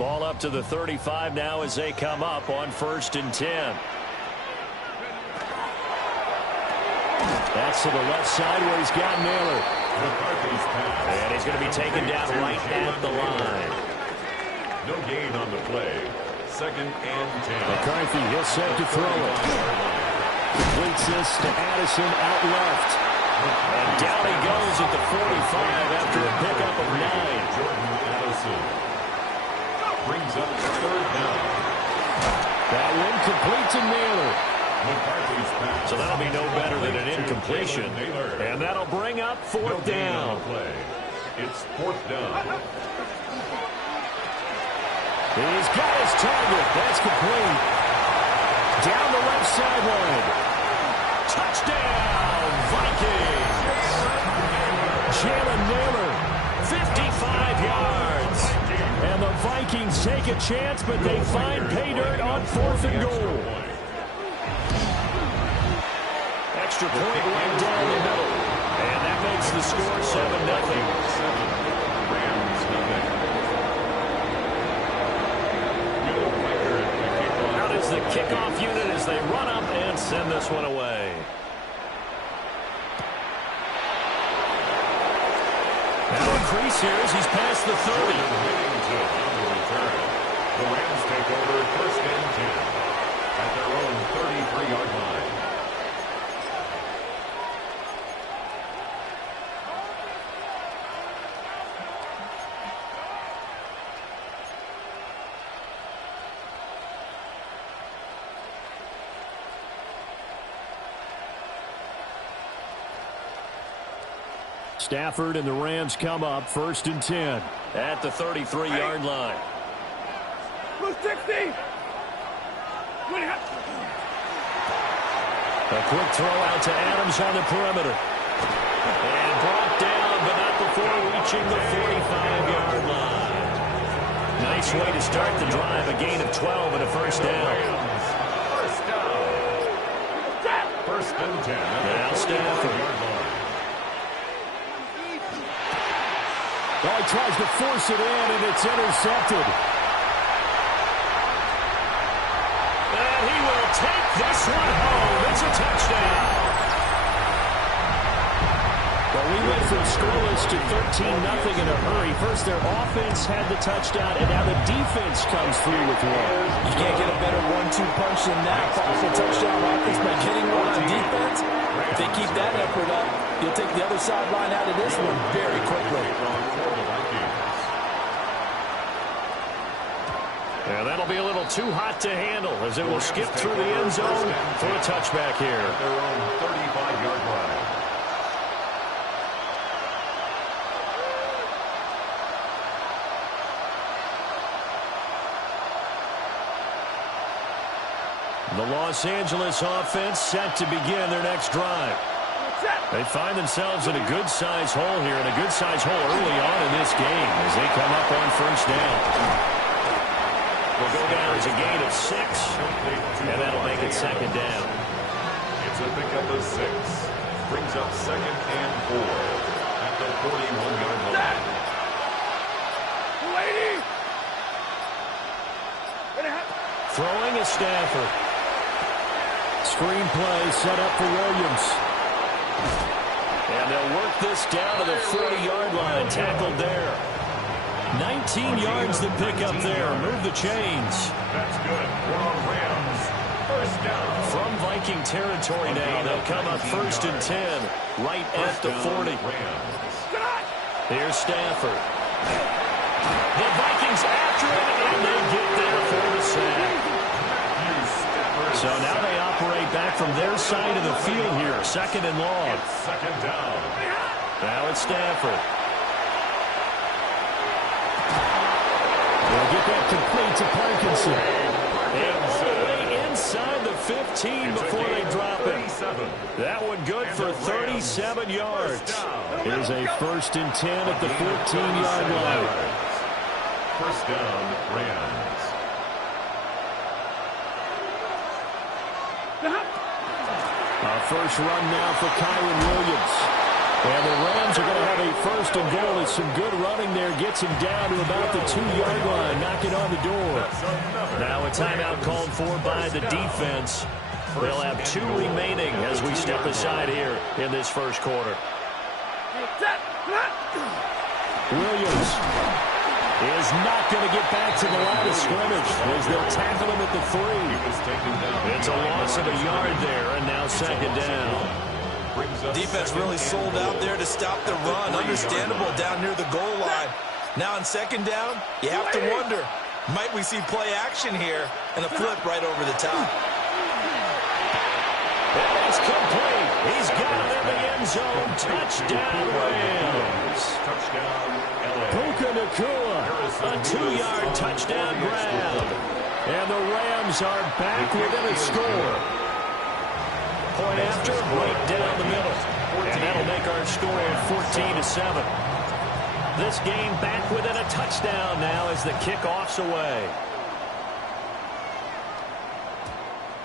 Ball up to the 35 now as they come up on 1st and 10. That's to the left side where he's got Naylor. And he's going to be taken down right at the line. No gain on the play. 2nd and 10. McCarthy, he'll set to throw it. Completes this to Addison out left. And down he goes at the 45 after a pickup of 9. Jordan Addison brings up 3rd down. That one complete to Naylor. So that'll be no better than an incompletion. And that'll bring up 4th down. It's 4th down. He's got his target. That's complete. Down the left sideline. Touchdown, Vikings. Jalen Naylor, 55 yards. And the Vikings take a chance, but they find pay dirt on 4th and goal. Extra point right down the middle. And that makes the score 7-0. Out is the kickoff unit as they run up and send this one away. Now increase here as he's past the 30. The Rams take over 1st and 10 at their own 33-yard line. Stafford and the Rams come up 1st and 10 at the 33-yard line. A quick throw out to Adams on the perimeter. And brought down, but not before reaching the 45-yard line. Nice way to start the drive. A gain of 12 and a 1st down. 1st and 10. Now Stafford. Oh, he tries to force it in, and it's intercepted. And he will take this one home. It's a touchdown. Well, we went from scoreless to 13-0 in a hurry. First, their offense had the touchdown, and now the defense comes through with one. You can't get a better 1-2 punch than that. Possible touchdown offense by getting one on defense. If they keep that effort up, you'll take the other sideline out of this one very quickly. Yeah, that'll be a little too hot to handle as it will skip through the end zone for a touchback here. Their own 35-yard line. The Los Angeles offense set to begin their next drive. They find themselves in a good-sized hole here, and a good-sized hole early on in this game as they come up on 1st down. Will go down as a gain of 6, and that'll make it 2nd down. It's a pickup of 6. Brings up 2nd and 4 at the 41-yard line. Throwing is Stafford. Screen play set up for Williams. And they'll work this down to the 40-yard line. Tackled there. 19 yards to pick up there. Move the chains. That's good for Rams. 1st down. From Viking territory now, they'll come up 1st and 10, right at the 40. Here's Stafford. The Vikings after it, and they get there for the sack. So now they operate back from their side of the field here. 2nd and long. 2nd down. Now it's Stafford. They'll get that complete to Parkinson. And inside the 15 before they drop it. That one good for 37 yards. Here's a 1st and 10 at the 14-yard line. 1st down, Rams. First run now for Kyron Williams. And the Rams are going to have a first and goal. It's some good running there. Gets him down to about the 2-yard line, knocking on the door. Now a timeout called for by the defense. They'll have 2 remaining as we step aside here in this first quarter. Williams is not going to get back to the line of scrimmage as they'll tackle him at the 3. It's a loss of a yard there, and now second down. Defense really sold out there to stop the run. Understandable down near the goal line. Now in second down, you have to wonder, might we see play action here and a flip right over the top? It's complete. He's got it in the end zone. Touchdown, Rams. Puka Nacua, a 2-yard touchdown grab. And the Rams are back within a score. Point after, right down the middle. And that'll make our score 14-7. This game back within a touchdown now as the kickoff's away.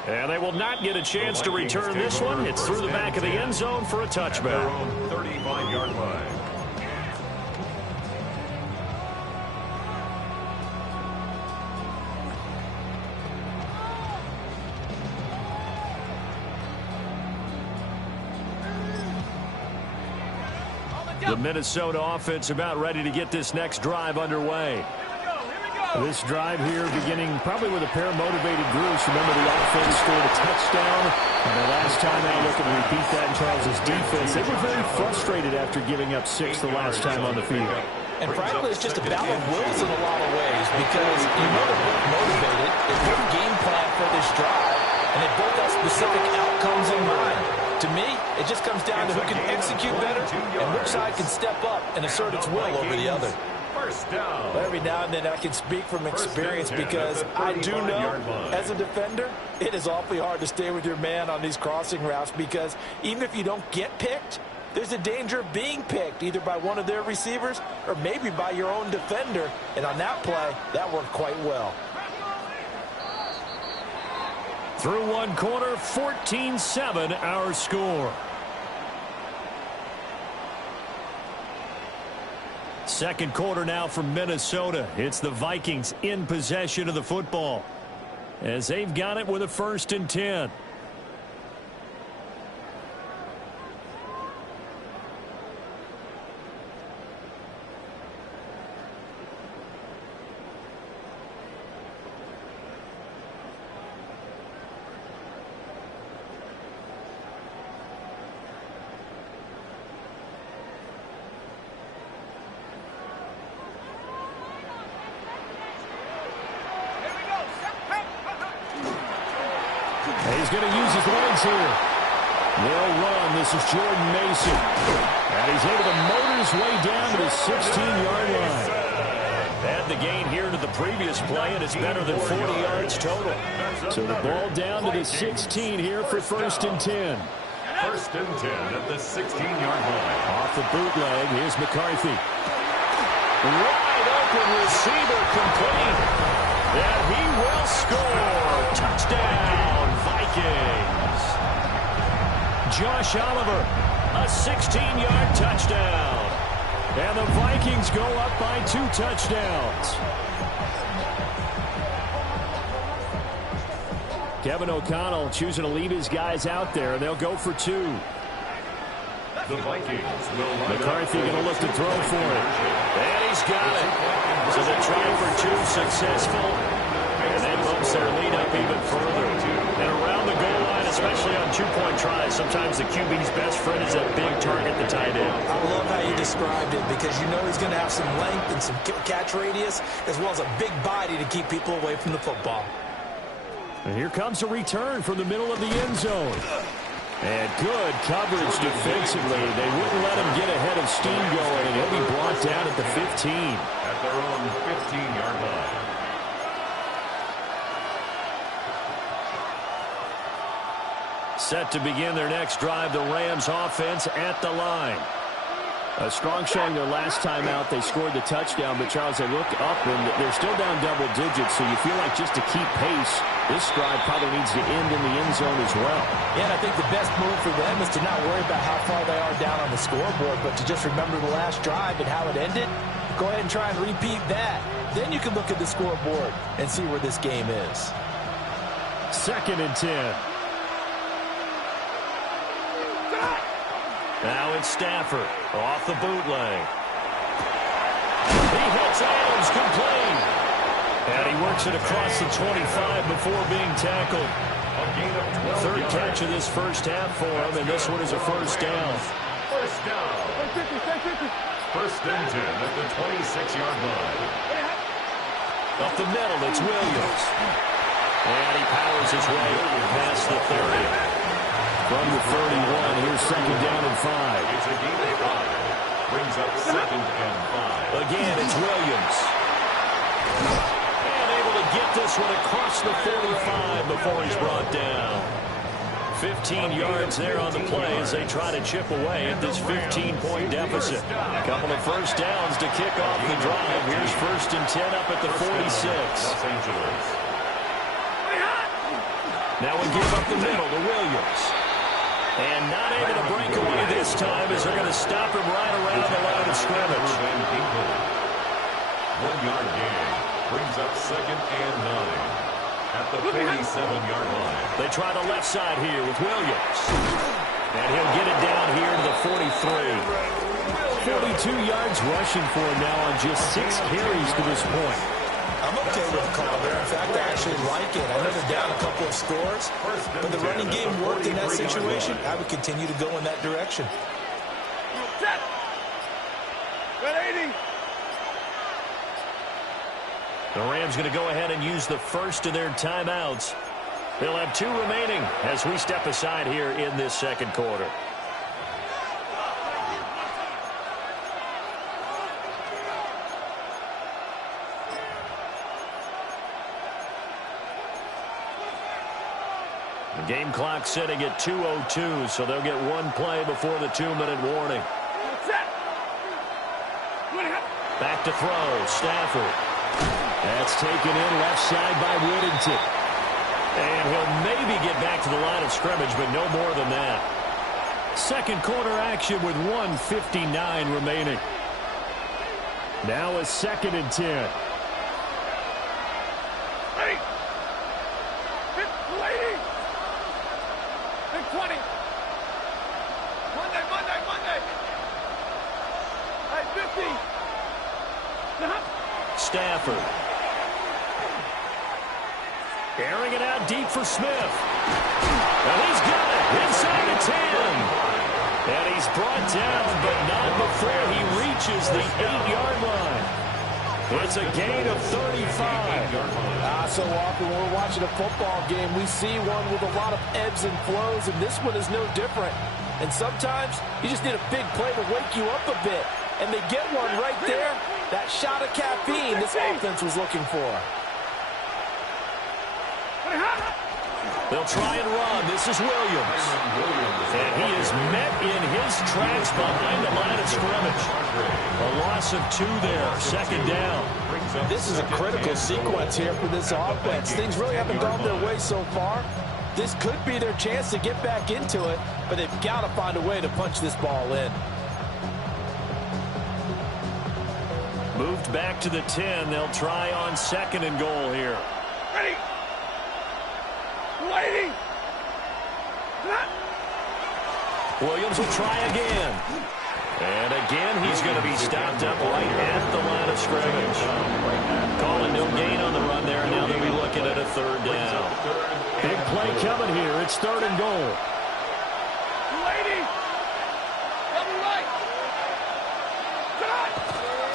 And they will not get a chance to return this one. It's through the back of the end zone for a touchback. 35-yard line. The Minnesota offense about ready to get this next drive underway. This drive here beginning probably with a pair of motivated groups. Remember, the offense scored a touchdown. And the last time they look to repeat that in Charles' defense, they were very frustrated after giving up 6 the last time on the field. And frankly, it's just a battle of wills in a lot of ways because you know they're both motivated. They put a game plan for this drive, and they both have specific outcomes in mind. To me, it just comes down to who can execute better and which side can step up and assert its will over the other. First down. Every now and then I can speak from experience because I do know, as a defender, it is awfully hard to stay with your man on these crossing routes because even if you don't get picked, there's a danger of being picked either by one of their receivers or maybe by your own defender. And on that play, that worked quite well. Through one quarter, 14-7 our score. Second quarter now from Minnesota. It's the Vikings in possession of the football as they've got it with a 1st and 10. He's going to use his legs here. They'll run. This is Jordan Mason. And he's able to motor his way down to the 16-yard line. Add the gain here to the previous play, and it's better than 40 yards total. So the ball down to the 16 here for 1st and 10. 1st and 10 at the 16-yard line. Off the bootleg, here's McCarthy. Wide open receiver complete. And he will score. Touchdown, Vikings. Josh Oliver, a 16-yard touchdown. And the Vikings go up by 2 touchdowns. Kevin O'Connell choosing to leave his guys out there. They'll go for 2. The Vikings will McCarthy going to look to throw for it. And he's got it. So they're trying for 2 successful. And that bumps their lead up even further. And around the goal line, especially on 2-point tries, sometimes the QB's best friend is that big target, the tight end. I love how you described it because you know he's going to have some length and some catch radius as well as a big body to keep people away from the football. And here comes a return from the middle of the end zone. And good coverage defensively. They wouldn't let him get ahead of steam going, and he'll be brought down at the 15. At their own 15-yard line. Set to begin their next drive, the Rams offense at the line. A strong showing their last time out. They scored the touchdown, but Charles, they look up and they're still down double digits, so you feel like just to keep pace, this drive probably needs to end in the end zone as well. Yeah, and I think the best move for them is to not worry about how far they are down on the scoreboard, but to just remember the last drive and how it ended. Go ahead and try and repeat that. Then you can look at the scoreboard and see where this game is. 2nd and 10. Now it's Stafford off the bootleg. He hits Adams complete. And he works it across the 25 before being tackled. Third catch of this first half for him, and this one is a first down. First down. First and 10 at the 26-yard line. Up the middle, it's Williams. And he powers his way past the 30. From the 31, here's 2nd down and 5. It's a gain of 5. Brings up 2nd and 5. Again, it's Williams. And able to get this one across the 45 before he's brought down. 15 yards there on the play as they try to chip away at this 15-point deficit. A couple of first downs to kick off the drive. Here's 1st and 10 up at the 46. Now we give up the middle to Williams. And not able to break away this time as they're going to stop him right around the line of scrimmage. 1-yard gain. Brings up 2nd and 9. At the 47-yard line. They try the left side here with Williams. And he'll get it down here to the 43. 42 yards rushing for him now on just 6 carries to this point. I'm okay with the call there. In fact, I actually like it. I know they're down a couple of scores, but the running game worked in that situation. I would continue to go in that direction. The Rams going to go ahead and use the first of their timeouts. They'll have 2 remaining as we step aside here in this second quarter. The game clock sitting at 2:02, so they'll get 1 play before the 2-minute warning. Back to throw, Stafford. That's taken in left side by Whittington. And he'll maybe get back to the line of scrimmage, but no more than that. Second quarter action with 1:59 remaining. Now a 2nd and 10. Stafford. Airing it out deep for Smith. And he's got it inside the 10. And he's brought down, but not before he reaches the 8-yard line. It's a gain of 35. So often when we're watching a football game, we see one with a lot of ebbs and flows, and this one is no different. And sometimes you just need a big play to wake you up a bit. And they get one right there. That shot of caffeine this offense was looking for. They'll try and run. This is Williams. And he is met in his tracks behind the line of scrimmage. A loss of 2 there. 2nd down. This is a critical sequence here for this offense. Things really haven't gone their way so far. This could be their chance to get back into it, but they've got to find a way to punch this ball in. Moved back to the 10. They'll try on 2nd and goal here. Ready. Waiting. Williams will try again. And again, he's going to be stopped up right at the line of scrimmage. Calling no gain on the run there. Now they'll be looking at a 3rd down. Big play coming here. It's 3rd and goal.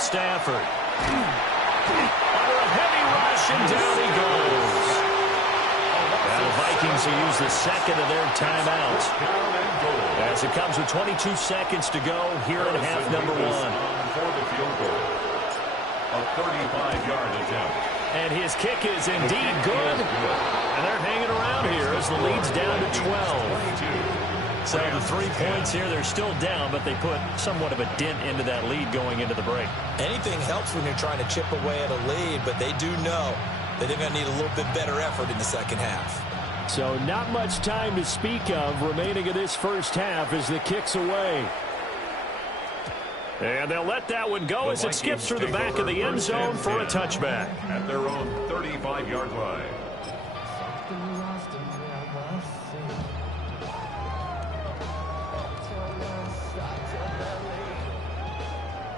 Stafford. Under a heavy rush, and down he goes. Now the Vikings will use the 2nd of their timeouts. As it comes with 22 seconds to go here in half number 1. For the field goal. A 35-yard attempt. And his kick is indeed good. And they're hanging around here as the lead's down to 12. So the 3 points here, they're still down, but they put somewhat of a dent into that lead going into the break. Anything helps when you're trying to chip away at a lead, but they do know that they're going to need a little bit better effort in the second half. So not much time to speak of remaining in this first half as the kick's away. And they'll let that one go as it skips through the back of the end zone for a touchback. At their own 35-yard line.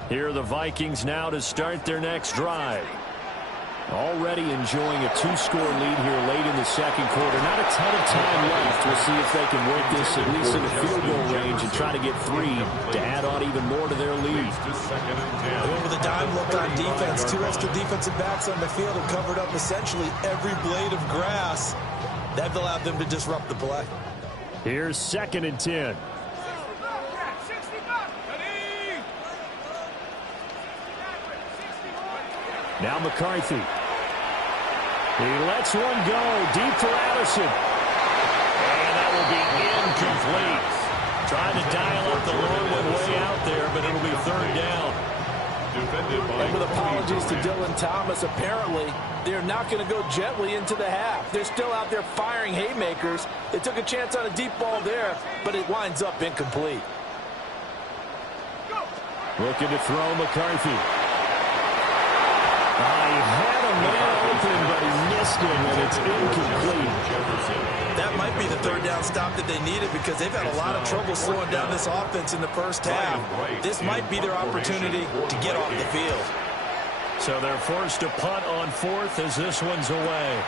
Here are the Vikings now to start their next drive. Already enjoying a 2-score lead here late in the second quarter. Not a ton of time left. We'll see if they can work this at least in the field goal range and try to get 3 to add on even more to their lead. With a dime look on defense, 2 extra defensive backs on the field have covered up essentially every blade of grass. That allowed them to disrupt the play. Here's 2nd and 10. Now McCarthy. He lets one go deep for Addison. And that will be incomplete. Trying to dial up the long one way out there, but it'll be 3rd down. And with apologies to Dylan Thomas, apparently they're not going to go gently into the half. They're still out there firing haymakers. They took a chance on a deep ball there, but it winds up incomplete. Looking to throw McCarthy. He had a man open, but he missed him, and it's incomplete. That might be the 3rd down stop that they needed because they've had a lot of trouble slowing down this offense in the first half. This might be their opportunity to get off the field. So they're forced to punt on 4th as this one's away.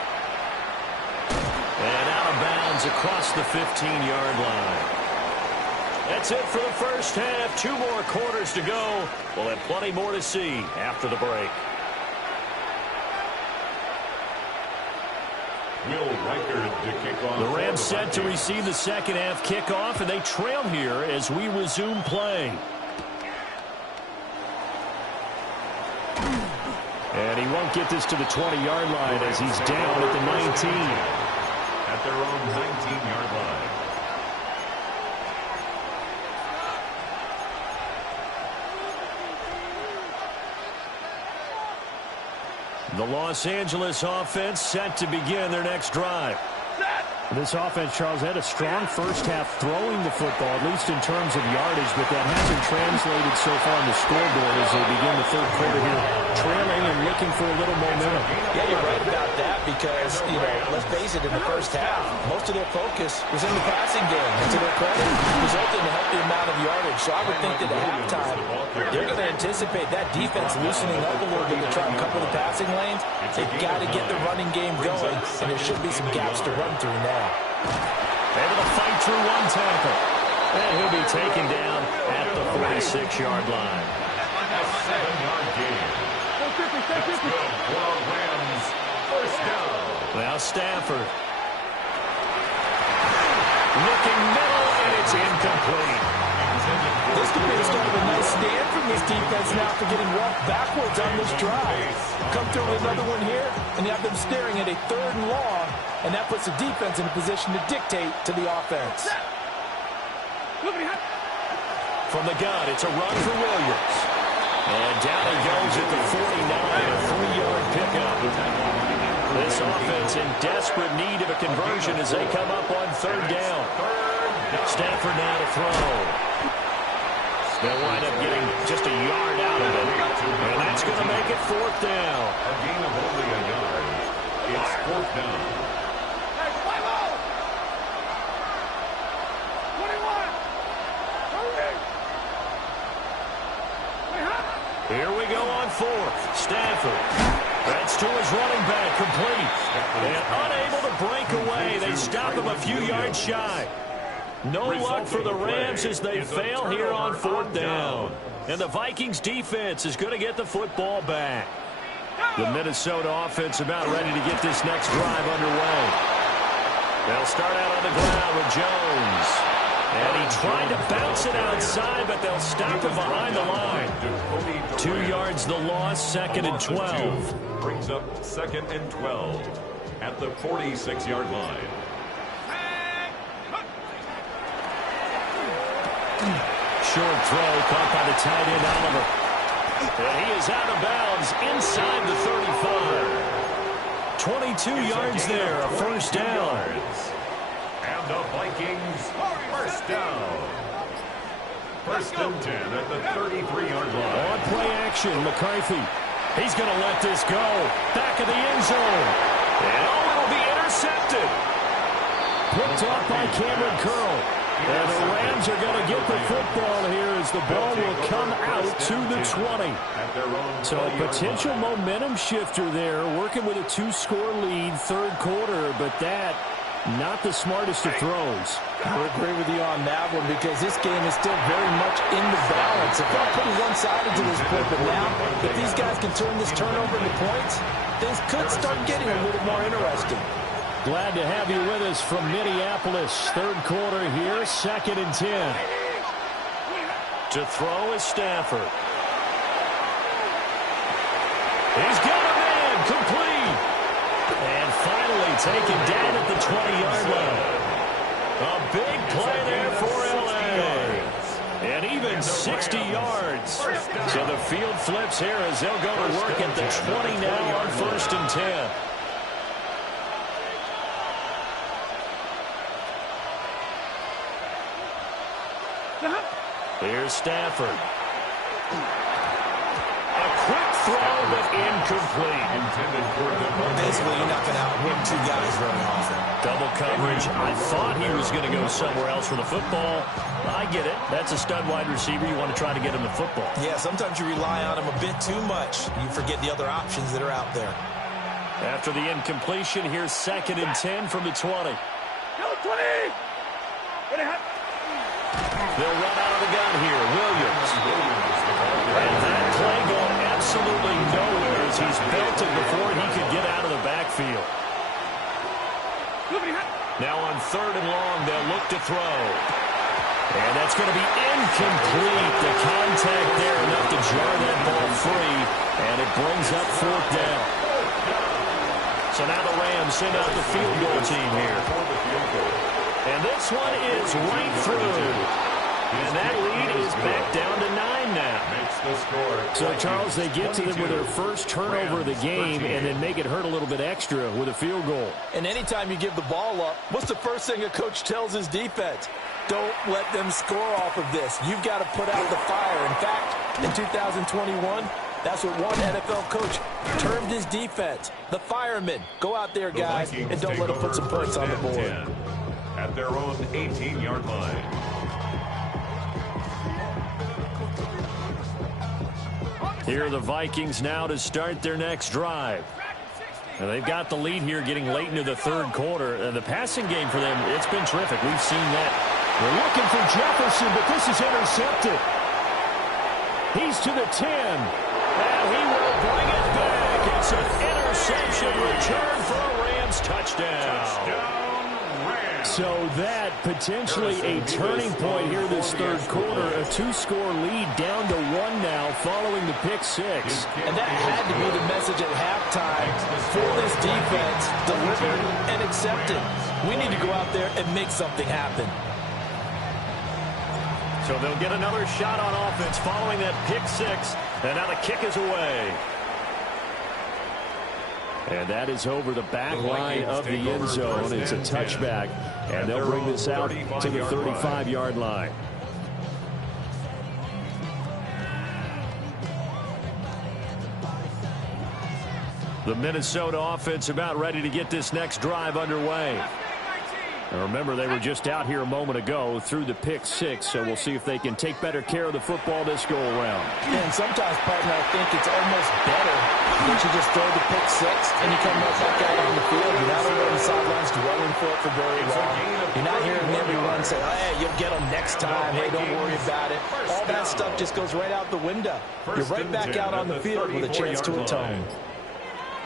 And out of bounds across the 15-yard line. That's it for the first half. 2 more quarters to go. We'll have plenty more to see after the break. The Rams set to receive the second half kickoff, and they trail here as we resume play. And he won't get this to the 20-yard line as he's down at the 19. At their own 19-yard line. The Los Angeles offense set to begin their next drive. This offense, Charles, had a strong first half throwing the football, at least in terms of yardage, but that hasn't translated so far on the scoreboard as they begin the 3rd quarter here, trailing and looking for a little momentum. Yeah, you're right about that because, let's face it, in the first half, most of their focus was in the passing game, and to their credit, resulting in a healthy amount of yardage. So I would think that at halftime, they're going to anticipate that defense loosening up a little bit to try and cover the passing lanes. They've got to get the running game going, and there should be some gaps to run through now. Able to fight through 1 tackle. And he'll be taken down at the 46-yard line. A 7-yard gain. That's good for Rams. First down. Now Stafford. Looking middle, and it's incomplete. This could be the start of a nice stand from this defense now for getting walked backwards on this drive. Come through with another one here, and you have them staring at a 3rd and long, and that puts the defense in a position to dictate to the offense. From the gun, it's a run for Williams. And down he goes at the 49, a 3-yard pickup. This offense in desperate need of a conversion as they come up on 3rd down. Stafford now to throw. They'll wind up getting just a yard out of it. And that's going to make it 4th down. A gain of only a yard. It's 4th down. Here we go on 4th. Stafford. That's to his running back, complete. And unable to break away. They stop him a few yards shy. No luck for the Rams as they fail here on 4th down. And the Vikings defense is going to get the football back. The Minnesota offense about ready to get this next drive underway. They'll start out on the ground with Jones. And he tried to bounce it outside, but they'll stop him behind the line. 2 yards the loss, 2nd and 12. Brings up 2nd and 12 at the 46-yard line. Short throw caught by the tight end, Oliver. And he is out of bounds inside the 35. 22 yards there, a first down. And the Vikings, first down. First and 10 at the 33-yard line. On play action, McCarthy. He's going to let this go. Back of the end zone. And it'll be intercepted. Picked off by Cameron Curl. And the Rams are going to get the football here as the ball will come out to the 20. So a potential momentum shifter there, working with a 2-score lead, third quarter, but that not the smartest of throws. I would agree with you on that one because this game is still very much in the balance. It felt pretty one-sided to this point, but now if these guys can turn this turnover into points, things could start getting a little more interesting. Glad to have you with us from Minneapolis. Third quarter here, 2nd and 10. To throw is Stafford. He's got a man, complete. And finally taken down at the 20-yard line. A big play there for L.A. And even 60 yards. So the field flips here as they'll go to work at the 20 now on 1st and 10. Here's Stafford. A quick throw, but incomplete. Basically, you're not going to outwin two guys very often. Double coverage. I thought he was going to go somewhere else for the football. I get it. That's a stud wide receiver. You want to try to get him the football. Yeah, sometimes you rely on him a bit too much. You forget the other options that are out there. After the incompletion, here's 2nd and 10 from the 20. They'll run out of the gun here. Williams. And that play going absolutely nowhere as he's belted before he could get out of the backfield. Now on 3rd and long, they'll look to throw. And that's going to be incomplete. The contact there enough to jar that ball free. And it brings up 4th down. So now the Rams send out the field goal team here. And this one is right through. And that lead is back down to 9 now. So, Charles, they get to them with their first turnover of the game and then make it hurt a little bit extra with a field goal. And anytime you give the ball up, what's the first thing a coach tells his defense? Don't let them score off of this. You've got to put out the fire. In fact, in 2021, that's what one NFL coach termed his defense. The firemen. Go out there, guys, and don't let them put some points on the board. At their own 18-yard line. Here are the Vikings now to start their next drive. And they've got the lead here getting late into the third quarter. The passing game for them, it's been terrific. We've seen that. They're looking for Jefferson, but this is intercepted. He's to the 10. And he will bring it back. It's an interception return for a Rams touchdown. So that potentially a turning point here this third quarter. A 2-score lead down to 1 now following the pick 6. And that had to be the message at halftime for this defense. Delivered and accepted. We need to go out there and make something happen. So they'll get another shot on offense following that pick 6. And now the kick is away. And that is over the back line of the end zone. It's a touchback. And they'll bring this out to the 35-yard line. The Minnesota offense about ready to get this next drive underway. And remember, they were just out here a moment ago through the pick 6, so we'll see if they can take better care of the football this go-around. And sometimes, partner, I think it's almost better that you just throw the pick 6 and you come right back out on the field. You're not on the sidelines dwelling for it for very long. You're not hearing everyone say, oh, hey, you'll get them next time. Hey, don't worry about it. All that stuff just goes right out the window. You're right back out on the field with a chance to atone.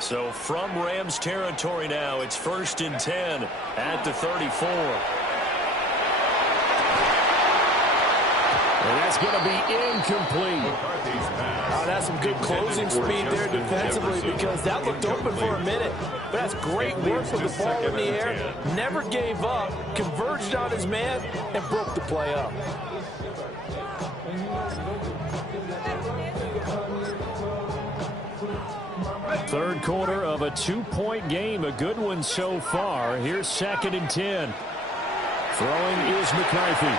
So from Rams territory now, it's 1st and 10 at the 34. And that's going to be incomplete. Oh, that's some good closing speed there defensively because that looked open for a minute. But that's great work with the ball in the air. Never gave up, converged on his man, and broke the play up. Third quarter of a 2-point game. A good one so far. Here's 2nd and 10. Throwing is McCarthy.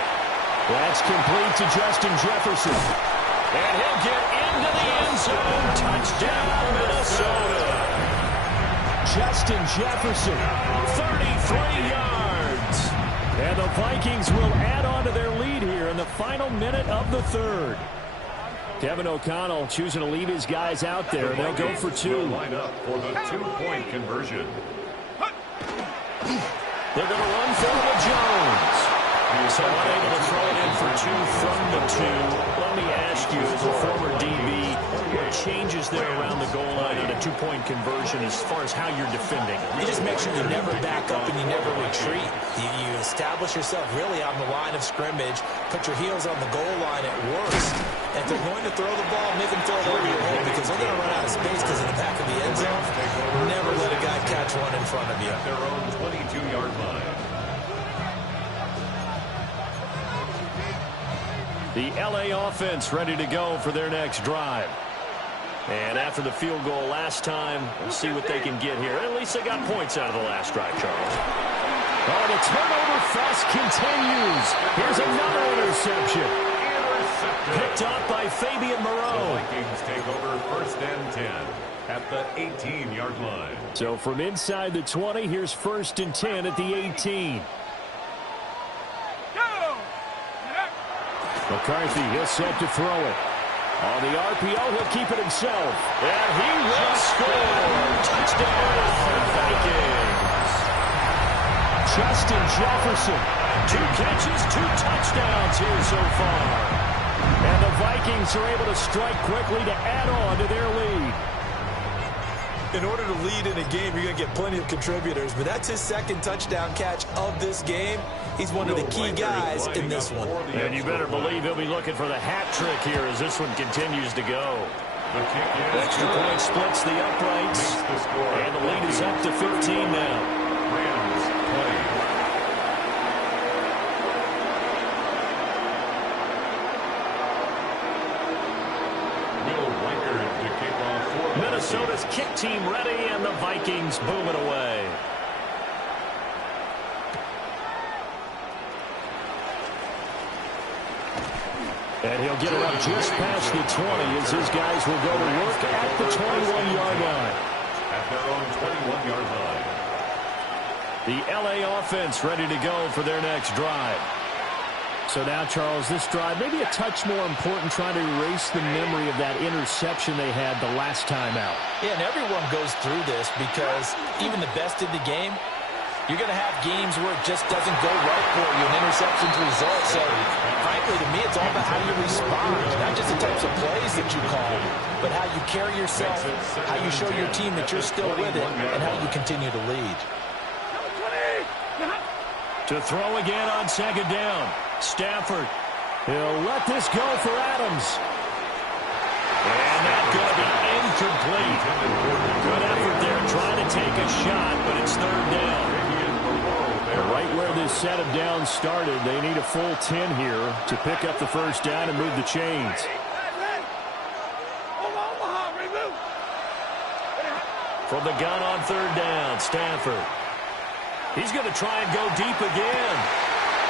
That's complete to Justin Jefferson. And he'll get into the end zone. Touchdown, Minnesota. Justin Jefferson, 33 yards. And the Vikings will add on to their lead here in the final minute of the third. Kevin O'Connell choosing to leave his guys out there. They'll go for 2. Line up for the 2-point conversion. They're going to run for with Jones. So unable to throw it in for 2 from the 2. Let me ask you, as a former DB, what changes there around the goal line on a 2-point conversion as far as how you're defending? You just make sure you never back up and you never retreat. You establish yourself really on the line of scrimmage, put your heels on the goal line at worst. And if they're going to throw the ball, make them throw it over your head because they're going to run out of space because of the back of the end zone. Never let a guy catch one in front of you. At their own 22-yard line. The LA offense ready to go for their next drive. And after the field goal last time, we'll see what they can get here. At least they got points out of the last drive, Charles. Oh, the turnover fest continues. Here's another interception. Picked up by Fabian Moreau. The Vikings take over 1st and 10 at the 18-yard line. So from inside the 20, here's 1st and 10 at the 18. McCarthy, he'll set to throw it. On the RPO, he'll keep it himself. And he will score. Touchdown, Vikings. Justin Jefferson, 2 catches, 2 touchdowns here so far. And the Vikings are able to strike quickly to add on to their lead. In order to lead in a game, you're going to get plenty of contributors, but that's his 2nd touchdown catch of this game. He's one of the key guys in this one. And you better believe he'll be looking for the hat trick here as this one continues to go. Extra point splits the uprights, and the lead is up to 15 now. Rams play. Minnesota's kick team ready, and the Vikings boom it away. And he'll get it up just past the 20 as his guys will go to work at the 21-yard line. At their own 21-yard line. The LA offense ready to go for their next drive. So now, Charles, this drive maybe a touch more important, trying to erase the memory of that interception they had the last time out. Yeah, and everyone goes through this because even the best in the game, you're going to have games where it just doesn't go right for you, and interceptions result. So, frankly, to me, it's all about how you respond, not just the types of plays that you call, but how you carry yourself, how you show your team that you're still with it, and how you continue to lead. To throw again on 2nd down. Stafford. He'll let this go for Adams. And that's going to be incomplete. Good effort there trying to take a shot, but it's 3rd down. Right where this set of downs started, they need a full 10 here to pick up the 1st down and move the chains. From the gun on 3rd down, Stafford. He's going to try and go deep again.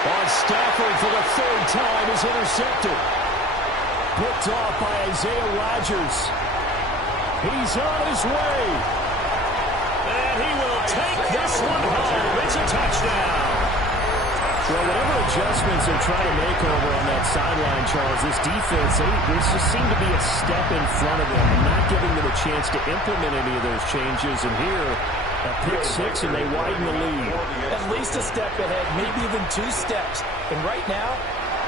On Stafford for the 3rd time is intercepted. Picked off by Isaiah Rodgers. He's on his way. And he will take this one home. It's a touchdown. Well, whatever adjustments they're trying to make over on that sideline, Charles, this defense, they just seem to be a step in front of them, not giving them a chance to implement any of those changes. And here, a pick 6, and they widen the lead. At least a step ahead, maybe even 2 steps. And right now,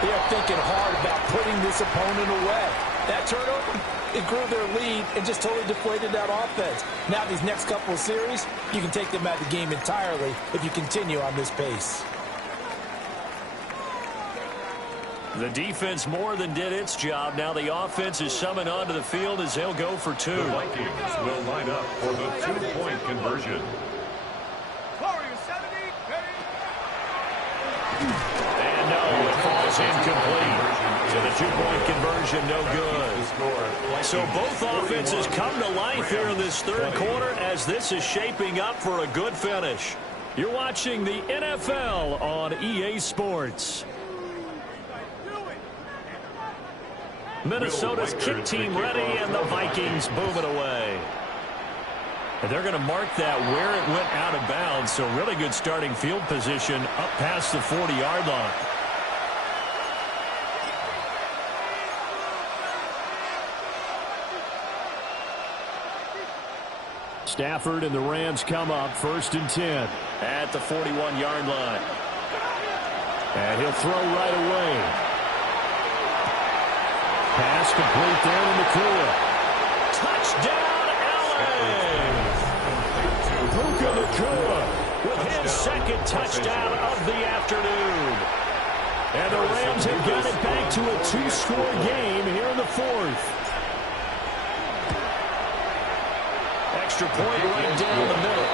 they are thinking hard about putting this opponent away. That turnover, it grew their lead and just totally deflated that offense. Now these next couple of series, you can take them out of the game entirely if you continue on this pace. The defense more than did its job. Now the offense is summoned onto the field as they'll go for two. The Vikings will line up for the two-point conversion. And no, it falls incomplete. So the two-point conversion, no good. So both offenses come to life here in this third quarter as this is shaping up for a good finish. You're watching the NFL on EA Sports. Minnesota's kick team ready, and the Vikings boom it away. And they're going to mark that where it went out of bounds, so really good starting field position up past the 40-yard line. Stafford and the Rams come up 1st and 10 at the 41-yard line. And he'll throw right away. Pass complete there to Nakua. Touchdown, LA! Puka Nakua with his second touchdown of the afternoon. And the Rams have got it back to a two-score game here in the fourth. Extra point right down the middle.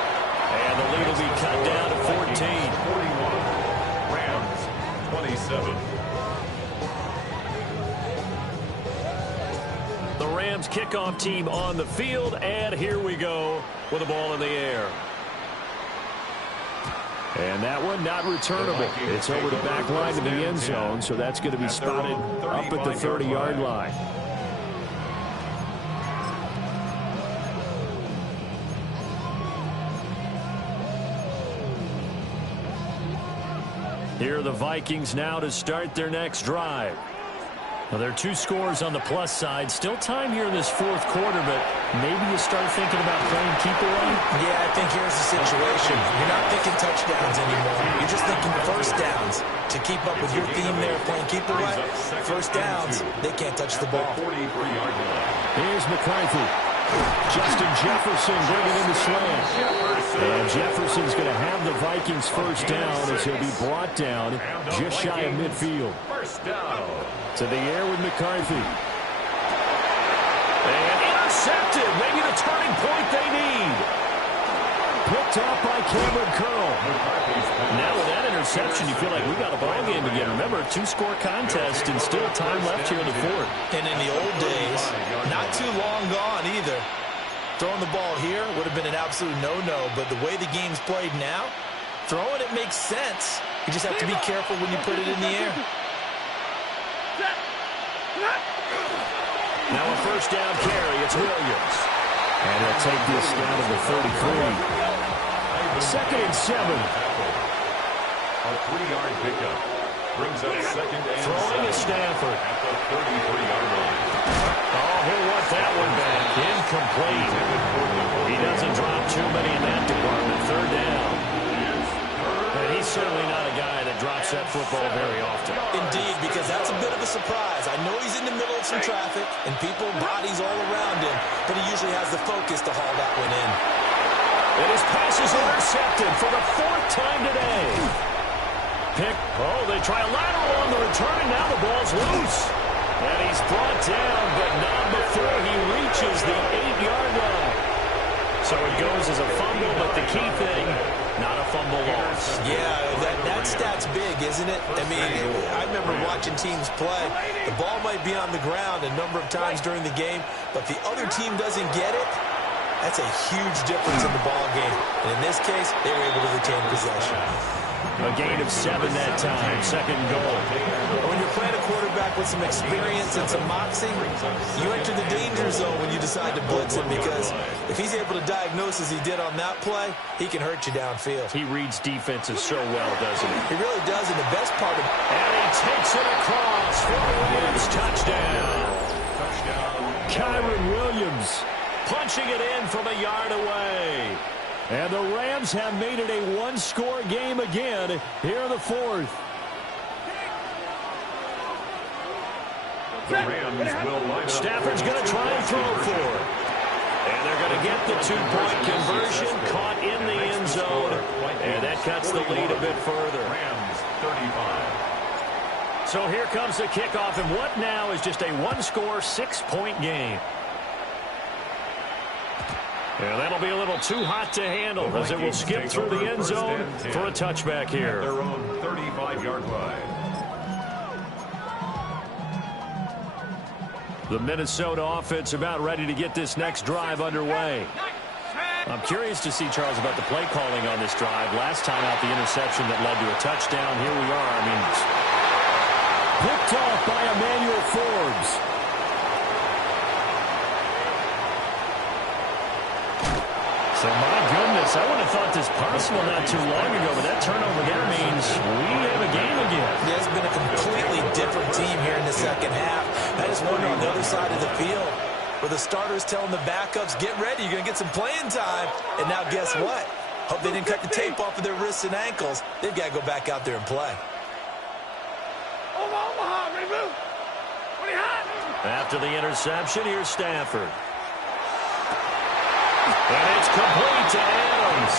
And the lead will be cut down to 14. 41. Rams, 27. The Rams kickoff team on the field, and here we go with the ball in the air. And that one not returnable. It's over the back line to the end zone, so that's going to be spotted up at the 30-yard line. Here are the Vikings now to start their next drive. Well, there are two scores on the plus side. Still time here in this fourth quarter, but maybe you start thinking about playing keep away? Yeah, I think here's the situation. You're not thinking touchdowns anymore. You're just thinking first downs. To keep up with your theme there, playing keep away, first downs, they can't touch the ball. Here's McCarthy. Justin Jefferson bringing in the slam. And Jefferson's going to have the Vikings first down as he'll be brought down just shy of midfield. First down. To the air with McCarthy. And intercepted. Maybe the turning point they need. Picked off by Cameron Curl. Now with that interception, you feel like we got a ball game again. Remember, two-score contest and still time left here in the fourth. And in the old days, not too long gone either. Throwing the ball here would have been an absolute no-no, but the way the game's played now, throwing it makes sense. You just have to be careful when you put it in the air. Now a first down carry. It's Williams. And he'll take this down to the 33. 2nd and 7. A 3-yard pickup. Brings up 2nd and 7. Throwing to Stafford. At the 33-yard line. Oh, he'll want that one back. Incomplete. He doesn't drop too many in that department. 3rd down. And he's certainly not a guy that drops that football very often. Indeed, because that's a bit of a surprise. I know he's in the middle of some traffic and people, bodies all around him, but he usually has the focus to haul that one in. And his pass is intercepted for the 4th time today. They try a lateral on the return, and now the ball's loose. And he's brought down, but not before he reaches the 8-yard line. So it goes as a fumble, but the key thing, not a fumble loss. Yeah, that stat's big, isn't it? I mean, I remember watching teams play. The ball might be on the ground a number of times during the game, but the other team doesn't get it. That's a huge difference in the ball game. And in this case, they were able to retain possession. A gain of 7 that time, 2nd goal. When you're playing a quarterback with some experience and some moxie, you enter the danger zone when you decide to blitz him, because if he's able to diagnose as he did on that play, he can hurt you downfield. He reads defenses so well, doesn't he? He really does, and the best part of it. And he takes it across for Williams. Touchdown. Kyron Williams punching it in from a yard away. And the Rams have made it a one-score game again here in the fourth. The Rams will line up. Stafford's going to try and throw for it. And they're going to get the two-point conversion, caught in the end zone. And that cuts the lead a bit further. Rams 35. So here comes the kickoff, and what now is just a one-score, 6-point game. And that'll be a little too hot to handle as it will skip through the end zone for a touchback here. Their own 35-yard line. The Minnesota offense about ready to get this next drive underway. I'm curious to see, Charles, about the play calling on this drive. Last time out, the interception that led to a touchdown. Here we are. I mean, picked off by Emmanuel Forbes. So, my goodness, I wouldn't have thought this possible not too long ago, but that turnover there means we have a game again. Yeah, it's been a completely different team here in the second half. I just wonder on the other side of the field, where the starters telling the backups, get ready, you're going to get some playing time. And now guess what? Hope they didn't cut the tape off of their wrists and ankles. They've got to go back out there and play. After the interception, here's Stafford. And it's complete to Adams.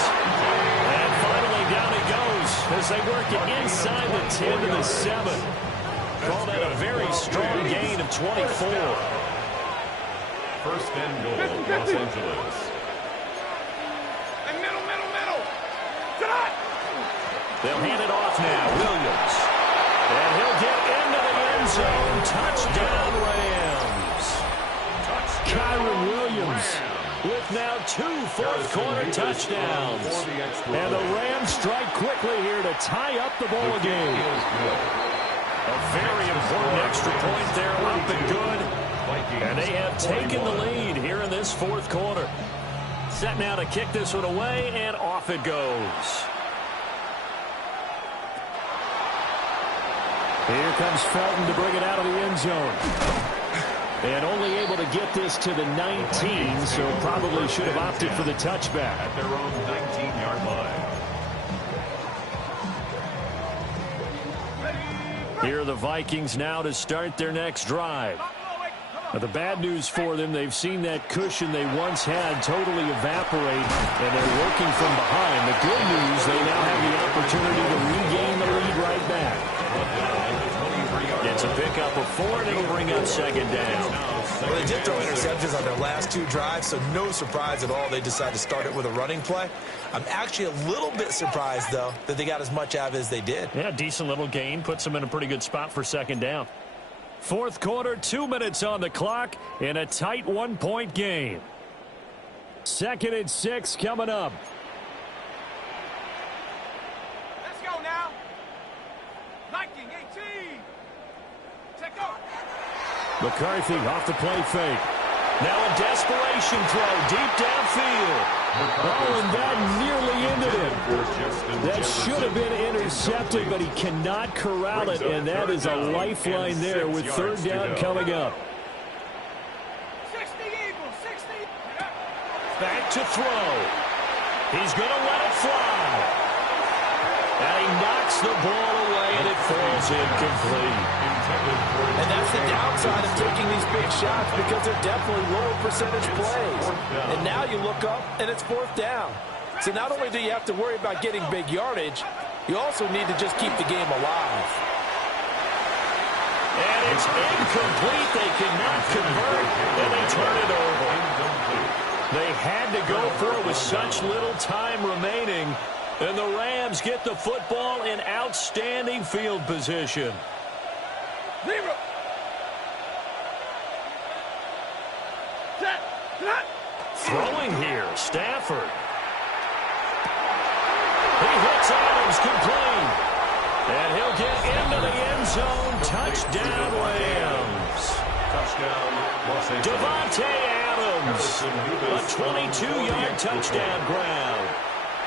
And finally down he goes as they work it inside the 10 to the 7. Call that a very strong gain of 24. First and goal, Los Angeles. And middle. They'll hand it off now. Williams. And he'll get into the end zone. Touchdown, Rams. Kyron Williams with now 2 fourth-quarter touchdowns. And the Rams strike quickly here to tie up the ball game. A very important extra point there, up and good. And they have taken the lead here in this fourth quarter. Set now to kick this one away, and off it goes. Here comes Felton to bring it out of the end zone. And only able to get this to the 19, so probably should have opted for the touchback. At their own 19-yard line. Here are the Vikings now to start their next drive. Now, the bad news for them, they've seen that cushion they once had totally evaporate, and they're working from behind. The good news, they now have the opportunity to regain the lead right back. Gets a pickup of 4, and it'll bring up second down. Well, they did throw interceptions on their last 2 drives, so no surprise at all they decided to start it with a running play. I'm actually a little bit surprised, though, that they got as much out of it as they did. Yeah, decent little gain. Puts them in a pretty good spot for second down. Fourth quarter, 2 minutes on the clock in a tight 1-point game. 2nd and 6 coming up. Let's go now. Viking 18. Take off. McCarthy off the play fake. Now a desperation throw deep downfield. Oh, and that nearly ended it. That should have been intercepted, but he cannot corral it, and that is a lifeline there with third down coming up. 60 Eagles, 60. Back to throw. He's going to let it fly. And he knocks the ball away, and it falls incomplete. And that's the downside of taking these big shots, because they're definitely lower percentage plays. And now you look up, and it's 4th down. So not only do you have to worry about getting big yardage, you also need to just keep the game alive. And it's incomplete. They cannot convert, and they turn it over. They had to go for it with such little time remaining, and the Rams get the football in outstanding field position. 0. Throwing here, Stafford. He hits Adams complete. And he'll get into the end zone. Touchdown, Rams. Touchdown, Los Angeles. Devontae Adams. A 22-yard touchdown grab.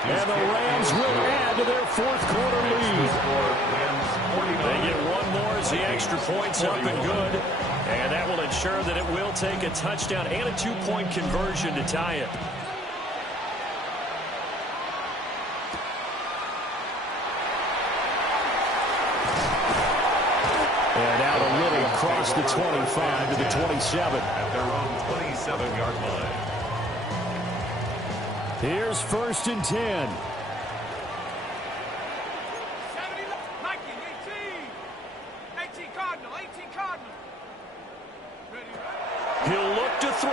And the Rams will add to their fourth quarter lead. They get one more as the extra point's up and good. And that will ensure that it will take a touchdown and a 2-point conversion to tie it. And out a little across the 25 to the 27. At their own 27-yard line. Here's 1st and 10. 70, Viking 18. 18 He'll look to throw.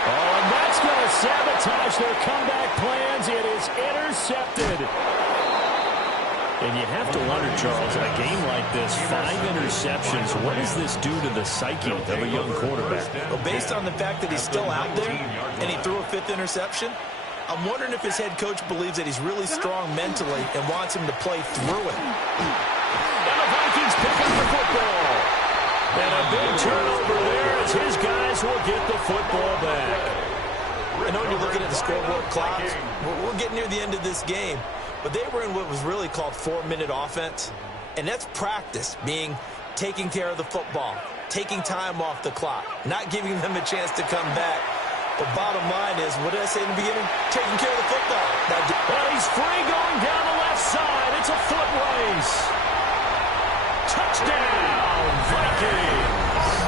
Oh, and that's going to sabotage their comeback plans. It is intercepted. And you have to wonder, Charles, in a game like this, 5 interceptions, what does this do to the psyche of a young quarterback? Well, based on the fact that he's still out there and he threw a 5th interception, I'm wondering if his head coach believes that he's really strong mentally and wants him to play through it. And the Vikings pick up the football. And a big turnover there as his guys will get the football back. I know when you're looking at the scoreboard clocks, we're getting near the end of this game. But they were in what was really called 4-minute offense. And that's practice, meaning taking care of the football, taking time off the clock, not giving them a chance to come back. The bottom line is, what did I say in the beginning? Taking care of the football. Well, he's free going down the left side. It's a foot race. Touchdown, Vikings.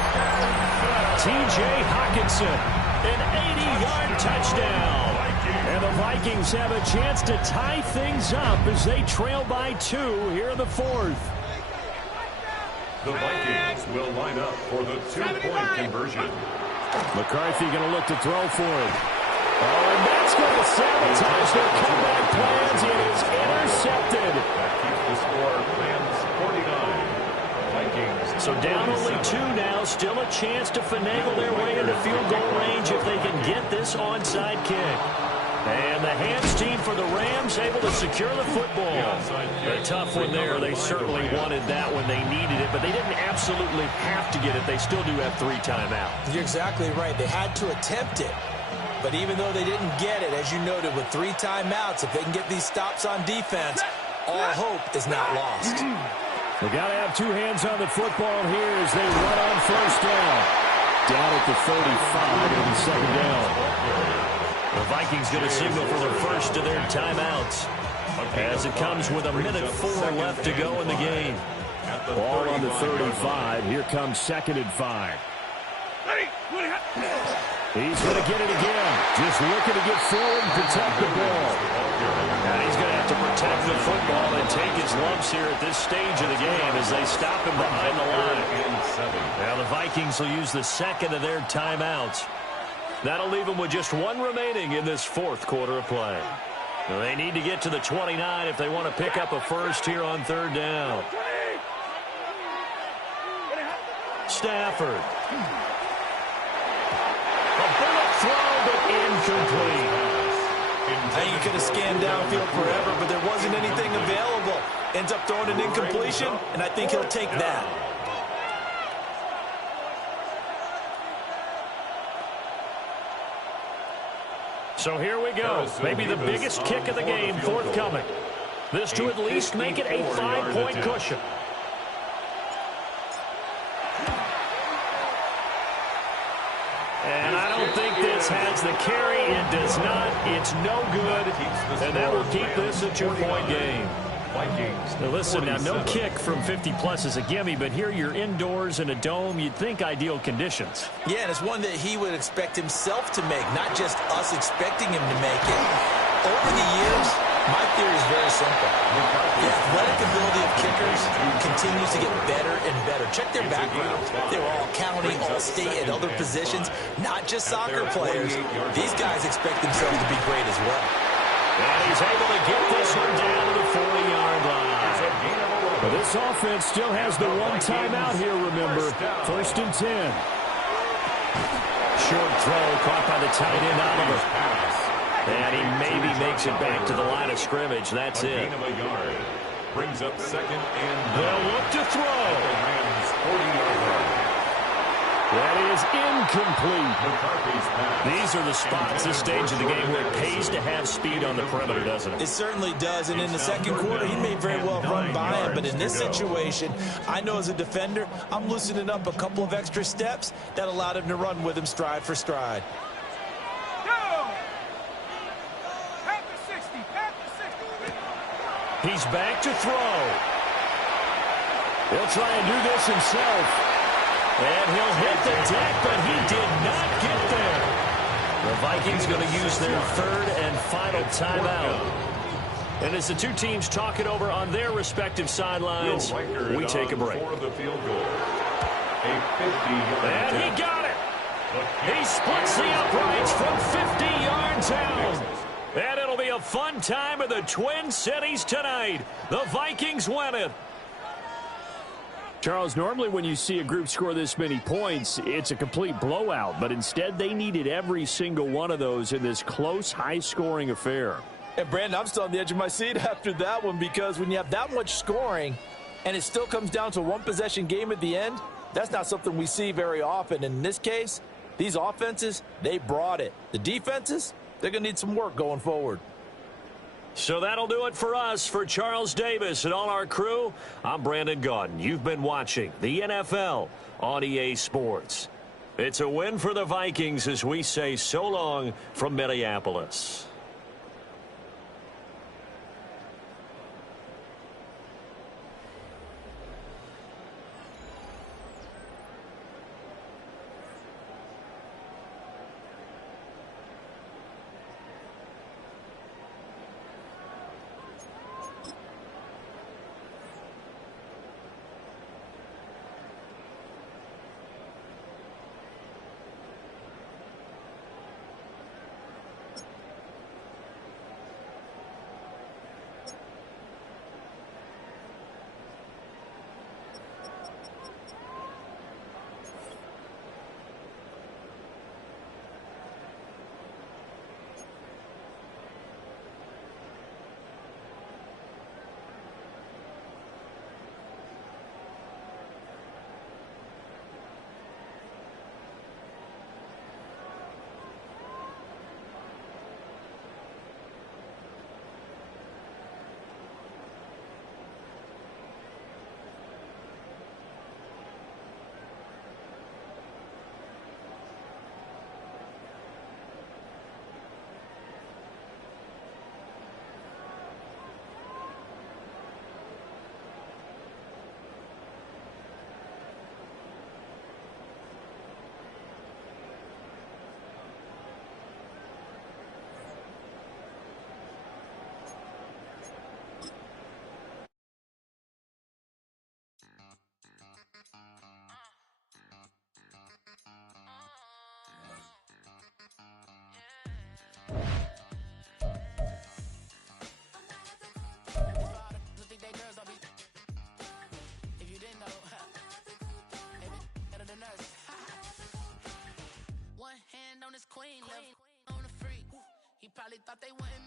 T.J. Hockenson, an 80-yard touchdown. And the Vikings have a chance to tie things up as they trail by 2 here in the 4th. The Vikings will line up for the 2-point conversion. McCarthy going to look to throw for it. Oh, and that's going to sabotage their comeback plans. It is intercepted. That keeps the score Rams 49. Vikings. So down only 2 now. Still a chance to finagle their way into field goal range if they can get this onside kick. And the hands team for the Rams able to secure the football. A tough one there. They certainly wanted that when they needed it, but they didn't absolutely have to get it. They still do have 3 timeouts. You're exactly right. They had to attempt it. But even though they didn't get it, as you noted, with 3 timeouts, if they can get these stops on defense, all hope is not lost. They got to have 2 hands on the football here as they run on first down. Down at the 35 on the second down. The Vikings going to signal for the first of their timeouts as it comes with 1:04 left to go in the game. Ball on the 35. Here comes 2nd and 5. He's going to get it again. Just looking to get forward and protect the ball. Now he's going to have to protect the football and take his lumps here at this stage of the game as they stop him behind the line. Now the Vikings will use the 2nd of their timeouts. That'll leave them with just 1 remaining in this 4th quarter of play. Now they need to get to the 29 if they want to pick up a first here on 3rd down. Stafford. A bullet throw, but incomplete. I think he could have scanned downfield forever, but there wasn't anything available. Ends up throwing an incompletion, and I think he'll take that. So here we go. Maybe the biggest kick of the game forthcoming. This to at least make it a 5-point cushion. And I don't think this has the carry. It does not. It's no good. And that will keep this a 2-point game. Now listen, now no kick from 50-plus is a gimme, but here you're indoors in a dome. You'd think ideal conditions. Yeah, and it's one that he would expect himself to make, not just us expecting him to make it. Over the years, my theory is very simple. The athletic ability of kickers continues to get better and better. Check their backgrounds. They were all county, all state, and other positions, not just soccer players. These guys expect themselves to be great as well. And he's able to get this one down to the 40-yard line. But this offense still has the 1 timeout here, remember. 1st and 10. Short throw caught by the tight end Oliver. And he maybe makes it back to the line of scrimmage. That's it. Brings up 2nd and 9. They'll look to throw. Rams 40-yard line. That is incomplete. These are the spots, this stage of the game, where it pays to have speed on the perimeter, doesn't it? It certainly does, and in the 2nd quarter, he may very well run by him, but in this situation, I know as a defender, I'm loosening up a couple of extra steps that allowed him to run with him stride for stride. He's back to throw. He'll try and do this himself. And he'll hit the deck, but he did not get there. The Vikings going to use their 3rd and final timeout. And as the 2 teams talk it over on their respective sidelines, we take a break. And he got it. He splits the uprights from 50 yards out. And it'll be a fun time in the Twin Cities tonight. The Vikings win it. Charles, normally when you see a group score this many points, it's a complete blowout. But instead, they needed every single one of those in this close, high-scoring affair. And, Brandon, I'm still on the edge of my seat after that one, because when you have that much scoring and it still comes down to a one-possession game at the end, that's not something we see very often. And in this case, these offenses, they brought it. The defenses, they're going to need some work going forward. So that'll do it for us. For Charles Davis and all our crew, I'm Brandon Gaudin. You've been watching the NFL on EA Sports. It's a win for the Vikings as we say so long from Minneapolis. One hand on his queen, left on the freak. He probably thought they wouldn't